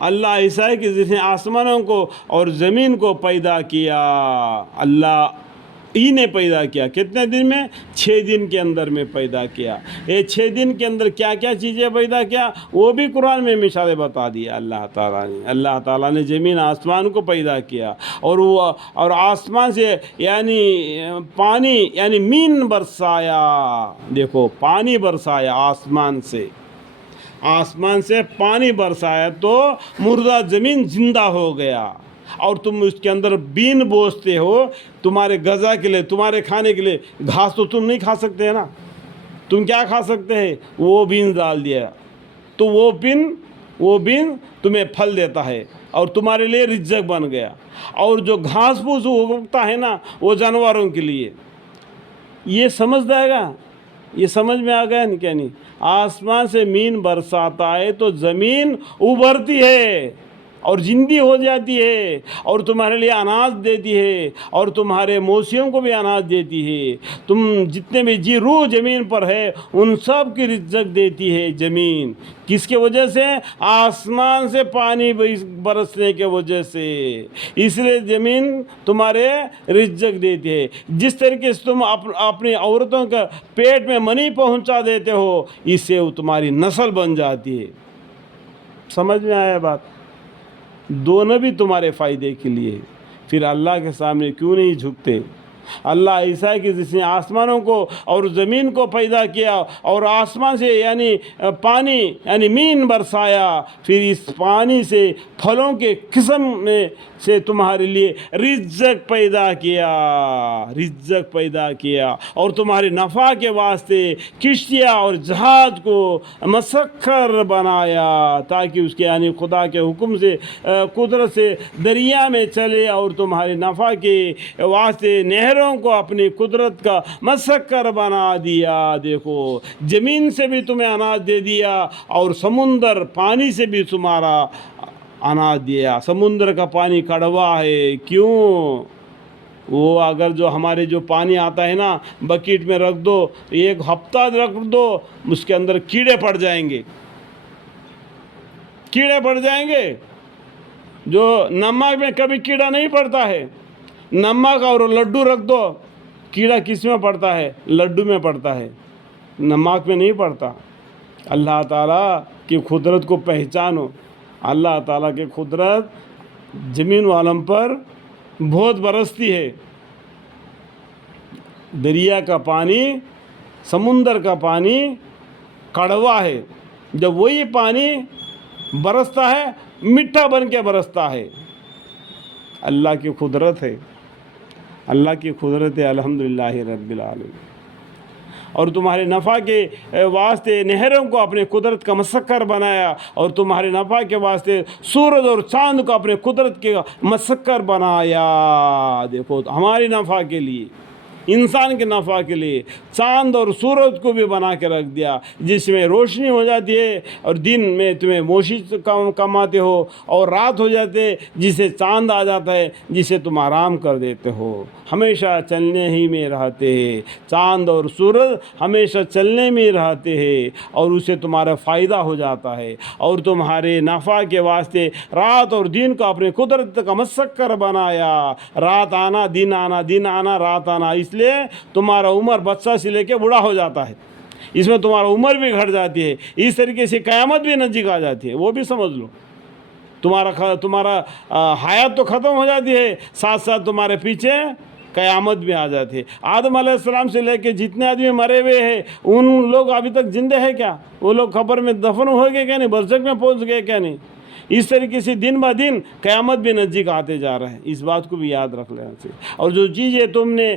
اللہ ایسا ہے کہ جس نے آسمانوں کو اور زمین کو پیدا کیا، اللہ ہی نے پیدا کیا۔ کتنے دن میں؟ 6 دن کے اندر میں پیدا کیا۔ یہ 6 دن کے اندر کیا کیا چیزیں پیدا کیا وہ بھی قرآن میں مثالیں بتا دیا اللہ تعالیٰ نے۔ اللہ تعالیٰ نے زمین آسمان کو پیدا کیا، اور آسمان سے یعنی پانی یعنی مین برسایا۔ دیکھو پانی برسایا آسمان سے پانی برسایا تو مردہ زمین زندہ ہو گیا، اور تم اس کے اندر بین بوستے ہو تمہارے غذا کے لیے، تمہارے کھانے کے لیے۔ گھاس تو تم نہیں کھا سکتے ہیں نا، تم کیا کھا سکتے ہیں؟ وہ بین ڈال دیا تو وہ بین تمہیں پھل دیتا ہے اور تمہارے لیے رزق بن گیا۔ اور جو گھاس پھوس اگتا ہے نا وہ جانوروں کے لیے۔ یہ سمجھ جائے گا، یہ سمجھ میں آ گیا کیا نہیں؟ آسمان سے مین برساتا ہے تو زمین ابھرتی ہے اور زندی ہو جاتی ہے، اور تمہارے لیے اناج دیتی ہے، اور تمہارے مویشیوں کو بھی اناج دیتی ہے۔ تم جتنے بھی جی روح زمین پر ہے ان سب کی رزق دیتی ہے زمین۔ کس کے وجہ سے؟ آسمان سے پانی برسنے کے وجہ سے۔ اس لیے زمین تمہارے رزق دیتی ہے۔ جس طریقے سے تم اپنی عورتوں کا پیٹ میں منی پہنچا دیتے ہو، اس سے وہ تمہاری نسل بن جاتی ہے۔ سمجھ میں آیا بات؟ دونوں بھی تمہارے فائدے کے لیے۔ پھر اللہ کے سامنے کیوں نہیں جھکتے؟ اللہ ایسا ہے کہ جس نے آسمانوں کو اور زمین کو پیدا کیا، اور آسمان سے یعنی پانی یعنی مین برسایا، پھر اس پانی سے پھلوں کے قسم میں سے تمہارے لیے رزق پیدا کیا، اور تمہارے نفع کے واسطے کشتیاں اور جہاز کو مسخر بنایا، تاکہ اس کے یعنی خدا کے حکم سے قدرت سے دریا میں چلے، اور تمہارے نفع کے واسطے نہروں کو اپنی قدرت کا مسخر بنا دیا۔ دیکھو زمین سے بھی تمہیں اناج دے دیا، اور سمندر پانی سے بھی تمہارا اناج دیا۔ سمندر کا پانی کڑوا ہے، کیوں؟ وہ اگر جو ہمارے جو پانی آتا ہے نا بکیٹ میں رکھ دو، 1 ہفتہ رکھ دو، اس کے اندر کیڑے پڑ جائیں گے۔ جو نمک میں کبھی کیڑا نہیں پڑتا ہے، نمک اور لڈو رکھ دو، کیڑا کس میں پڑتا ہے؟ لڈو میں پڑتا ہے، نمک میں نہیں پڑتا۔ اللہ تعالیٰ کی قدرت کو پہچانو۔ اللہ تعالیٰ کی قدرت زمین و عالم پر بہت برستی ہے۔ دریا کا پانی، سمندر کا پانی کڑوا ہے، جب وہی پانی برستا ہے میٹھا بن کے برستا ہے۔ اللہ کی قدرت ہے، اللہ کی قدرت ہے، الحمدللہ رب العالمین۔ اور تمہارے نفع کے واسطے نہروں کو اپنے قدرت کا مسخر بنایا، اور تمہارے نفع کے واسطے سورج اور چاند کو اپنے قدرت کے مسخر بنایا۔ دیکھو ہماری نفع کے لیے، انسان کے نفع کے لیے چاند اور سورج کو بھی بنا کے رکھ دیا، جس میں روشنی ہو جاتی ہے، اور دن میں تمہیں موشی کماتے ہو، اور رات ہو جاتے جس سے چاند آ جاتا ہے، جس سے تم آرام کر دیتے ہو۔ ہمیشہ چلنے ہی میں رہتے ہیں، چاند اور سورج ہمیشہ چلنے میں رہتے ہیں، اور اسے تمہارا فائدہ ہو جاتا ہے، اور تمہارے نفع کے واسطے رات اور دن کو اپنے قدرت کا مسخر بنایا۔ رات آنا دن آنا، دن آنا رات آنا، اس لیے تمہارا عمر بچہ سے لے کے بوڑھا ہو جاتا ہے، اس میں تمہارا عمر بھی گھٹ جاتی ہے، اس طریقے سے قیامت بھی نزدیک آ جاتی ہے، وہ بھی سمجھ لو۔ تمہارا حیات تو ختم ہو جاتی ہے، ساتھ ساتھ تمہارے پیچھے قیامت بھی آ جاتی ہے۔ آدم علیہ السلام سے لے کے جتنے آدمی مرے ہوئے ہیں ان لوگ ابھی تک زندہ ہیں کیا؟ وہ لوگ قبر میں دفن ہو گئے کیا نہیں؟ برزخ میں پہنچ گئے کیا نہیں؟ اس طریقے سے دن بہ دن قیامت بھی نزدیک آتے جا رہا ہے، اس بات کو بھی یاد رکھ لینا چاہیے۔ اور جو چیزیں تم نے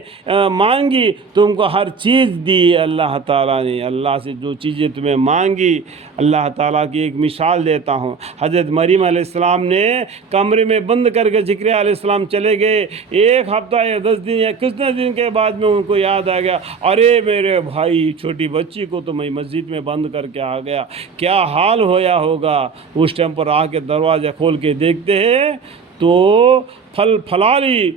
مانگی، تم کو ہر چیز دی اللہ تعالیٰ نے۔ اللہ سے جو چیزیں تمہیں مانگی، اللہ تعالیٰ کی ایک مثال دیتا ہوں۔ حضرت مریم علیہ السلام نے کمرے میں بند کر کے زکریا علیہ السلام چلے گئے، 1 ہفتہ یا 10 دن یا کتنے دن کے بعد میں ان کو یاد آ گیا، ارے میرے بھائی چھوٹی بچی کو تو میں مسجد میں بند کر کے آ گیا، کیا حال ہویا ہوگا۔ اس ٹائم پر آ کے دروازہ کھول کے دیکھتے ہیں تو پھلالی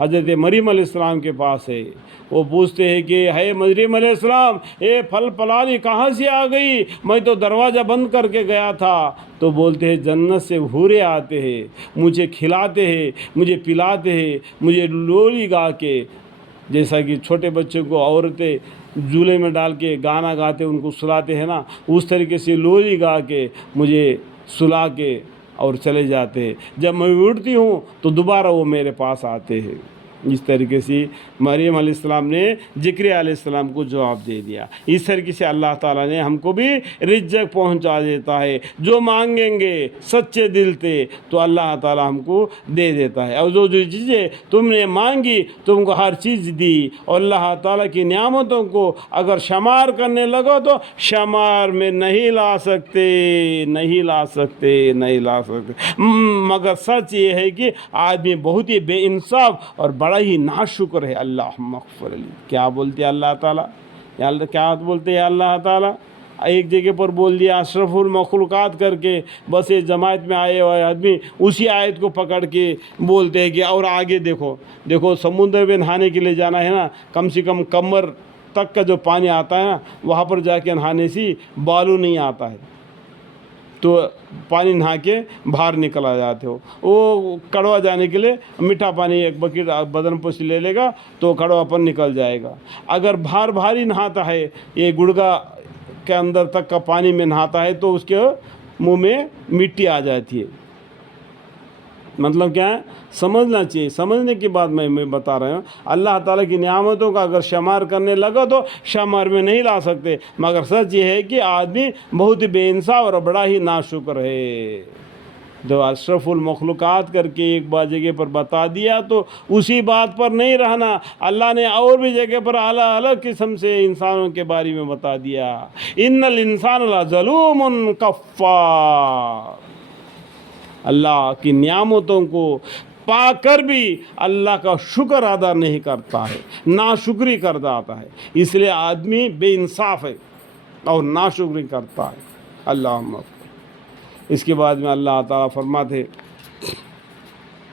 حضرت مریم علیہ السلام کے پاس ہے۔ وہ پوچھتے ہیں کہ ہے مریم علیہ السلام، پھلالی کہاں سے آ گئی؟ میں تو دروازہ بند کر کے گیا تھا۔ تو بولتے ہیں جنت سے حورے آتے ہیں، مجھے کھلاتے ہیں، مجھے پلاتے ہیں، مجھے لولی گا کے، جیسا کہ چھوٹے بچوں کو عورتیں جھولے میں ڈال کے گانا گاتے ان کو سلاتے ہیں نا، اس طریقے سے لولی گا کے مجھے سلا کے اور چلے جاتے ہیں۔ جب میں اٹھتی ہوں تو دوبارہ وہ میرے پاس آتے ہیں۔ اس طریقے سے مریم علیہ السلام نے زکریا علیہ السلام کو جواب دے دیا۔ اس طریقے سے اللہ تعالیٰ نے ہم کو بھی رزق پہنچا دیتا ہے، جو مانگیں گے سچے دل سے تو اللہ تعالیٰ ہم کو دے دیتا ہے، اور جو چیزیں تم نے مانگی تم کو ہر چیز دی، اور اللہ تعالیٰ کی نعمتوں کو اگر شمار کرنے لگو تو شمار میں نہیں لا سکتے، نہیں لا سکتے، نہیں لا سکتے۔ مگر سچ یہ ہے کہ آدمی بہت ہی بے انصاف اور بڑا ہی ناشکر ہے۔ اللہ مغفر لی، کیا بولتے اللہ تعالیٰ، کیا بولتے ہیں اللہ تعالیٰ؟ ایک جگہ پر بول دیا اشرف المخلوقات کر کے، بس یہ جماعت میں آئے ہوئے آدمی اسی آیت کو پکڑ کے بولتے ہیں کہ اور آگے دیکھو سمندر میں نہانے کے لیے جانا ہے نا، کم سے کم کمر تک کا جو پانی آتا ہے نا، وہاں پر جا کے نہانے سے بالو نہیں آتا ہے، تو پانی نہا کے باہر نکل آ جاتے ہو۔ وہ کڑوا جانے کے لیے میٹھا پانی ایک بکیٹ بدن پر سے لے لے گا تو کڑوا پن نکل جائے گا۔ اگر بھاری نہاتا ہے، یہ گڑگا کے اندر تک کا پانی میں نہاتا ہے تو اس کے منہ میں مٹی آ جاتی ہے۔ مطلب کیا ہے سمجھنا چاہیے، سمجھنے کی بات میں بتا رہا ہوں۔ اللہ تعالیٰ کی نعمتوں کا اگر شمار کرنے لگا تو شمار میں نہیں لا سکتے، مگر سچ یہ ہے کہ آدمی بہت ہی بے انصاف اور بڑا ہی ناشکر ہے۔ جو اشرف المخلوقات کر کے ایک بار جگہ پر بتا دیا تو اسی بات پر نہیں رہنا، اللہ نے اور بھی جگہ پر الگ الگ قسم سے انسانوں کے بارے میں بتا دیا۔ ان الانسان لظلوم کفار، اللہ کی نعمتوں کو پا کر بھی اللہ کا شکر ادا نہیں کرتا ہے، ناشکری کرتا آتا ہے، اس لیے آدمی بے انصاف ہے اور ناشکری کرتا ہے۔ اللہ اس کے بعد میں اللہ تعالیٰ فرماتے